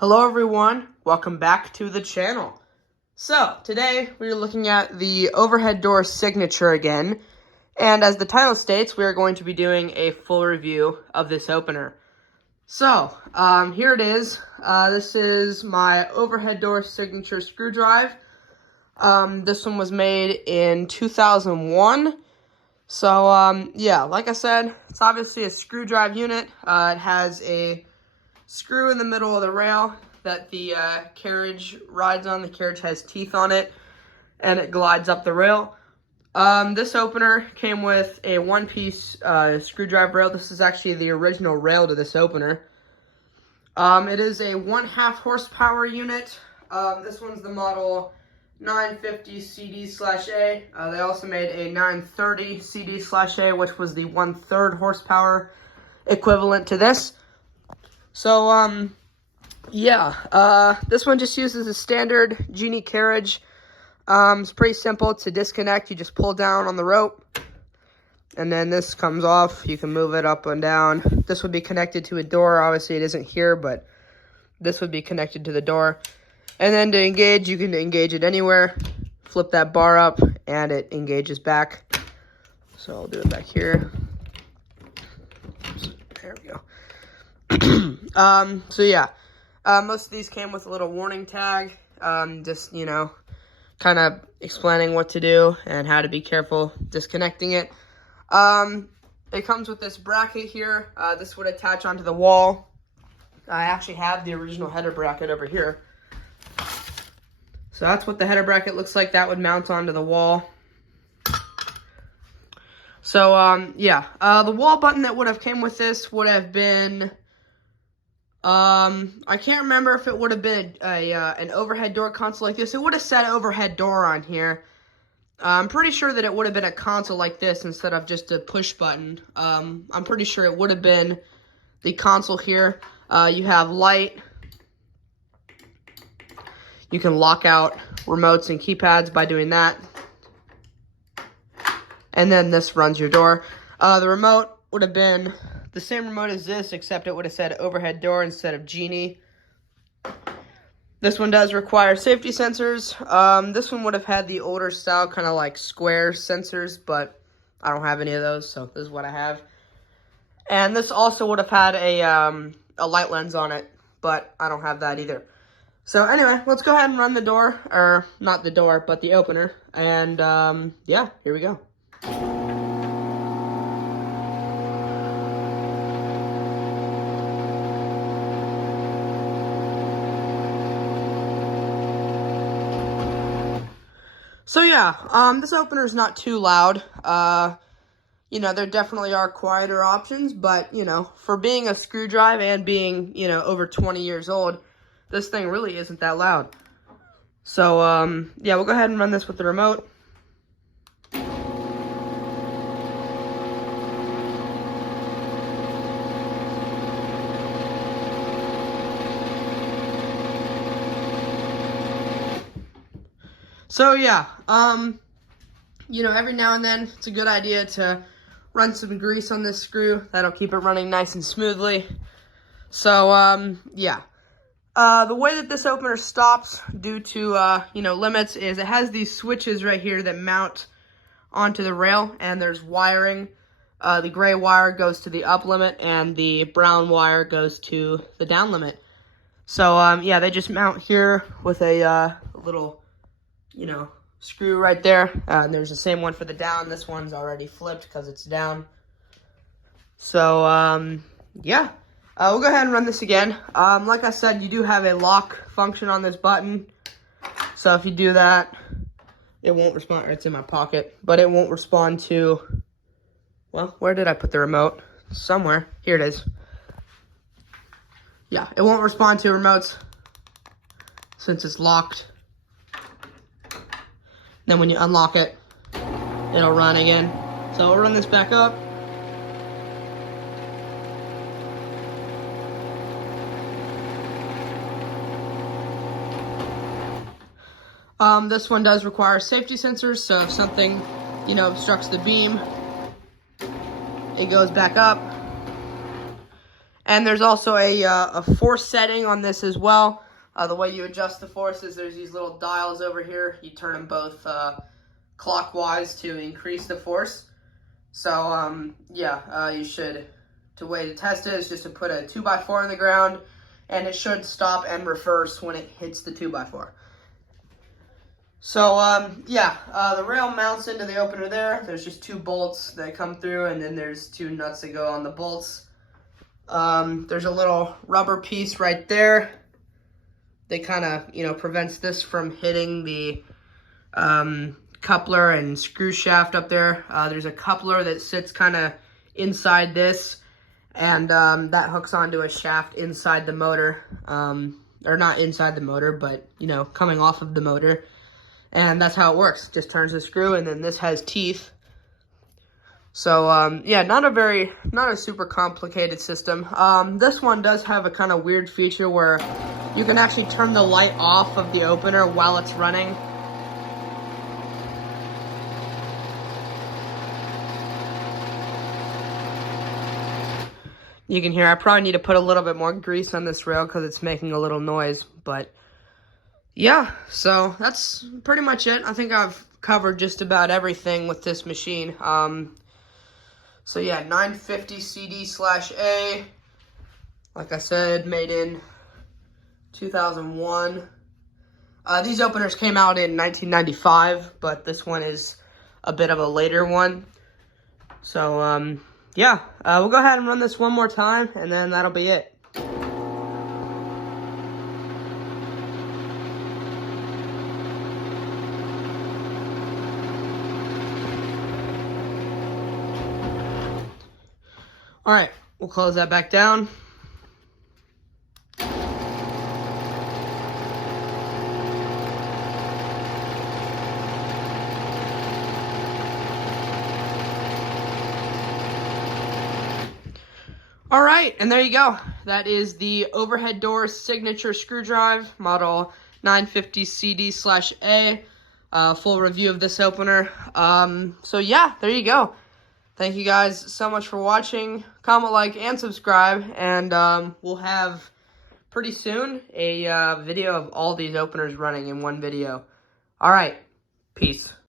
Hello everyone, welcome back to the channel. So, today we're looking at the overhead door signature again, and as the title states, we are going to be doing a full review of this opener. So, here it is. This is my overhead door signature screw drive. This one was made in 2001. So, yeah, like I said, it's obviously a screw drive unit. It has a screw in the middle of the rail that the carriage rides on. The carriage has teeth on it, and it glides up the rail. This opener came with a one-piece screwdriver rail. This is actually the original rail to this opener. It is a 1/2 horsepower unit. This one's the model 950 CD/A. They also made a 930 CD/A, which was the 1/3 horsepower equivalent to this. So, yeah, this one just uses a standard genie carriage. It's pretty simple to disconnect. You just pull down on the rope, and then this comes off. You can move it up and down. This would be connected to a door. Obviously, it isn't here, but this would be connected to the door. And then to engage, you can engage it anywhere. Flip that bar up, and it engages back. So I'll do it back here. There we go. So yeah, most of these came with a little warning tag, just, you know, kind of explaining what to do and how to be careful disconnecting it. It comes with this bracket here. This would attach onto the wall. I actually have the original header bracket over here. So that's what the header bracket looks like. That would mount onto the wall. So, yeah, the wall button that would have came with this would have been, I can't remember if it would have been an overhead door console like this. It would have said overhead door on here. I'm pretty sure that it would have been a console like this instead of just a push button. I'm pretty sure it would have been the console here. You have light. You can lock out remotes and keypads by doing that. And then this runs your door. The remote would have been the same remote as this, except it would have said overhead door instead of genie. This one does require safety sensors. This one would have had the older style, kind of like square sensors, but I don't have any of those, so this is what I have. And this also would have had a light lens on it, but I don't have that either. So anyway, let's go ahead and run the door, or not the door, but the opener. And yeah, here we go. So yeah, this opener is not too loud. You know, there definitely are quieter options, but, you know, for being a screw drive and being, you know, over 20 years old, this thing really isn't that loud. So, yeah, we'll go ahead and run this with the remote. So yeah, you know, every now and then it's a good idea to run some grease on this screw. That'll keep it running nice and smoothly. So, yeah. The way that this opener stops due to, you know, limits is it has these switches right here that mount onto the rail, and there's wiring. The gray wire goes to the up limit, and the brown wire goes to the down limit. So, yeah, they just mount here with a little, you know, screw right there. And there's the same one for the down. This one's already flipped because it's down. So, yeah. We'll go ahead and run this again. Like I said, you do have a lock function on this button. So if you do that, it won't respond. It's in my pocket, but it won't respond to, well, where did I put the remote? Somewhere. Here it is. Yeah, it won't respond to remotes since it's locked. Then when you unlock it, it'll run again. So we'll run this back up. This one does require safety sensors, so if something, you know, obstructs the beam, it goes back up. And there's also a force setting on this as well. The way you adjust the force is there's these little dials over here. You turn them both clockwise to increase the force. So, you should, the way to test it is just to put a 2x4 on the ground, and it should stop and reverse when it hits the 2x4. So, the rail mounts into the opener there. There's just 2 bolts that come through, and then there's 2 nuts that go on the bolts. There's a little rubber piece right there that kind of, prevents this from hitting the coupler and screw shaft up there. There's a coupler that sits kind of inside this, and that hooks onto a shaft inside the motor, or not inside the motor, but, coming off of the motor. And that's how it works. Just turns the screw, and then this has teeth. So, not a super complicated system. This one does have a kind of weird feature where you can actually turn the light off of the opener while it's running. You can hear I probably need to put a little bit more grease on this rail because it's making a little noise, but yeah, so that's pretty much it. I think I've covered just about everything with this machine. 950 CD/A, like I said, made in 2001. These openers came out in 1995, but this one is a bit of a later one. So, we'll go ahead and run this one more time, and then that'll be it. All right, we'll close that back down. All right, and there you go. That is the overhead door signature screw drive, model 950 CD/A. Full review of this opener. There you go. Thank you guys so much for watching. Comment, like, and subscribe. And we'll have pretty soon a video of all these openers running in one video. All right. Peace.